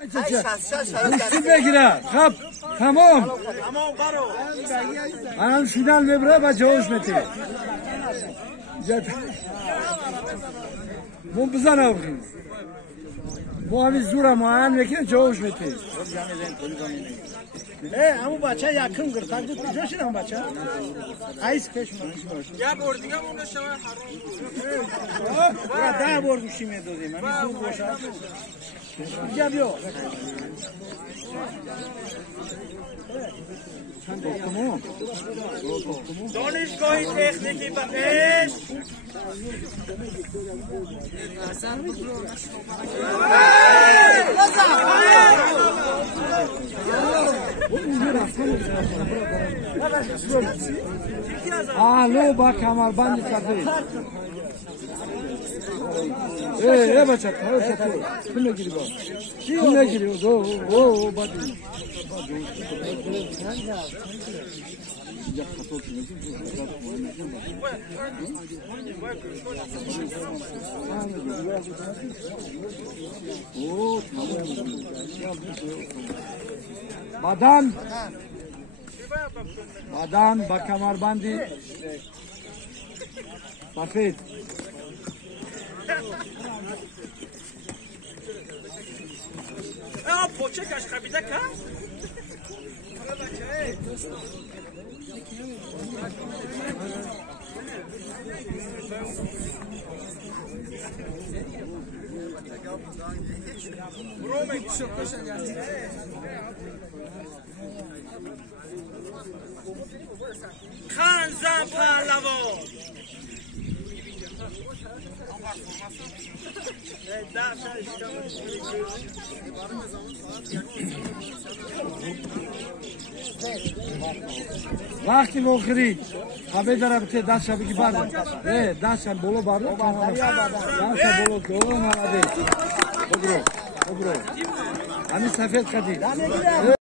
Müştü بگیره خب تمام الان شیدن ببره و جوش میتی bu بزنه بخیم bu همین زور معین میکنه جوش میتی همون بچه yakın gırtaklı tutuyorsun ama bachcha ayıs peşme ya bordinga bunu şava haram daha borguşim edozim hani bu boşa icab yok tamam دانشگاه تکنیکی بهش Alo bak Kamarbandi Safet. Bachcha, kimle giriyor? Kimle giriyor? O bak. Badan bak Kamarbandi Safet. poğaça kaç kabide ka? Khanzam Pahlavan. وقتی بخورید خبه داره بته دست بگی برده دست بولو برده دست بولو دولو نراده بگرو همین سفید کدید